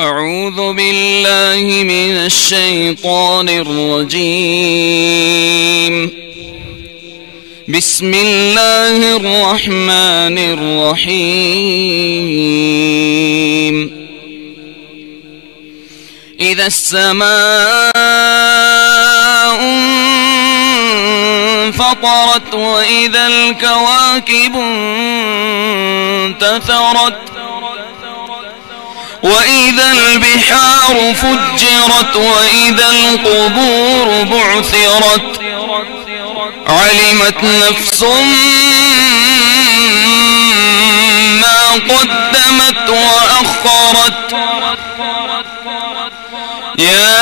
أعوذ بالله من الشيطان الرجيم. بسم الله الرحمن الرحيم. إذا السماء انفطرت وإذا الكواكب انتثرت وإذا البحار فجرت وإذا القبور بعثرت علمت نفس ما قدمت وأخرت يا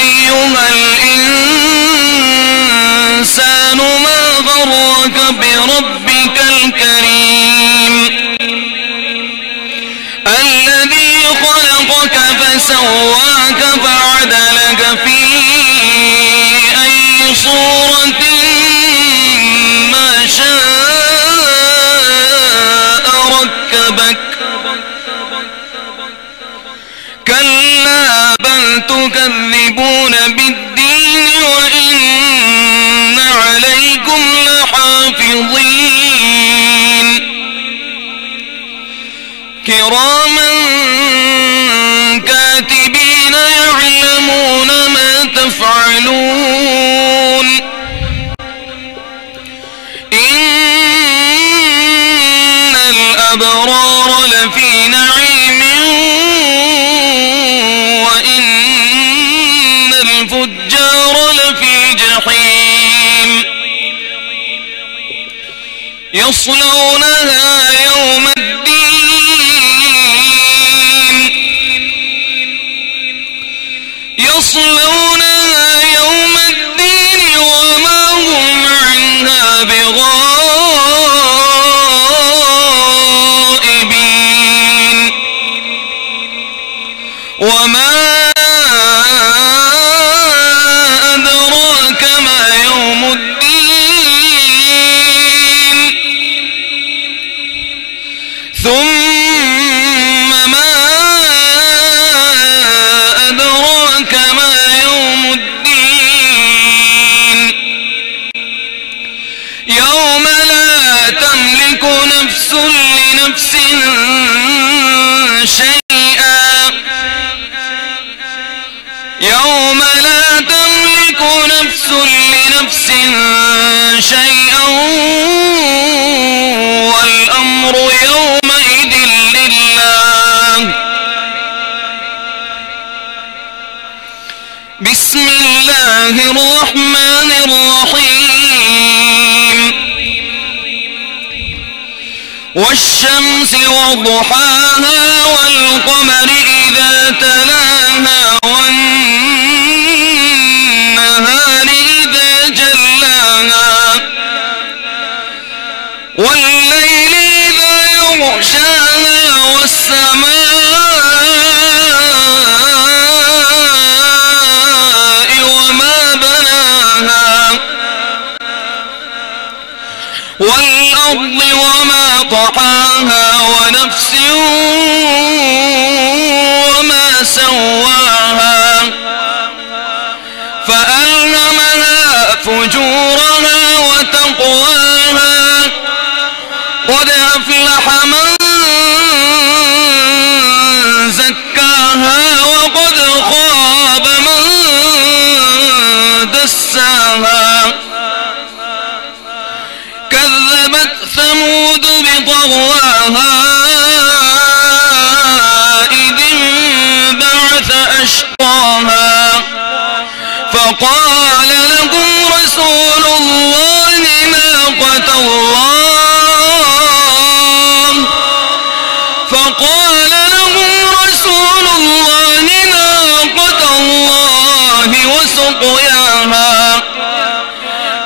أيها الإنسان ما غرك بربك الكريم الذي خلقك فسواك فعدلك في أي صورة ما شاء ركبك كلا بل تكذبون بالدين وإن عليكم لحافظين كراما كاتبين يعلمون ما تفعلون إن الأبرار لفي نعيم وإن الفجار لفي جحيم يصلونها يوم الدين وما هم عنها بغائبين وما أدراك ما يوم الدين ثم ما أدراك ما يوم الدين يوم لا تملك نفس لنفس شيئا يوم لا تملك نفس لنفس شيئا والأمر يومئذ لله بسم الله الرحمن الرحيم والشمس وضحاها والقمر إذا تلاها والنهار إذا جلاها والليل إذا يغشاها والسماء وما بناها والأرض وما طحاها ونفس وما سواها فألهمها فجورها وتقواها قد أفلح من زكاها وقد خاب من دساها كذبت ثمود بطغواها إذ انبعث أشقاها فقال لهم رسول الله ناقة الله وسقياها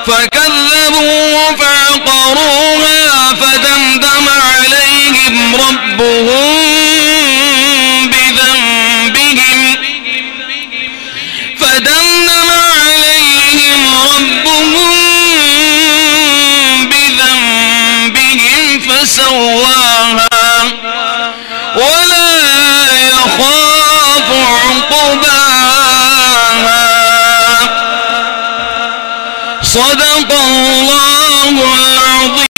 فكذبوا فعقروها فدمدم عليهم ربهم بذنبهم فسواها ولا صدق الله العظيم.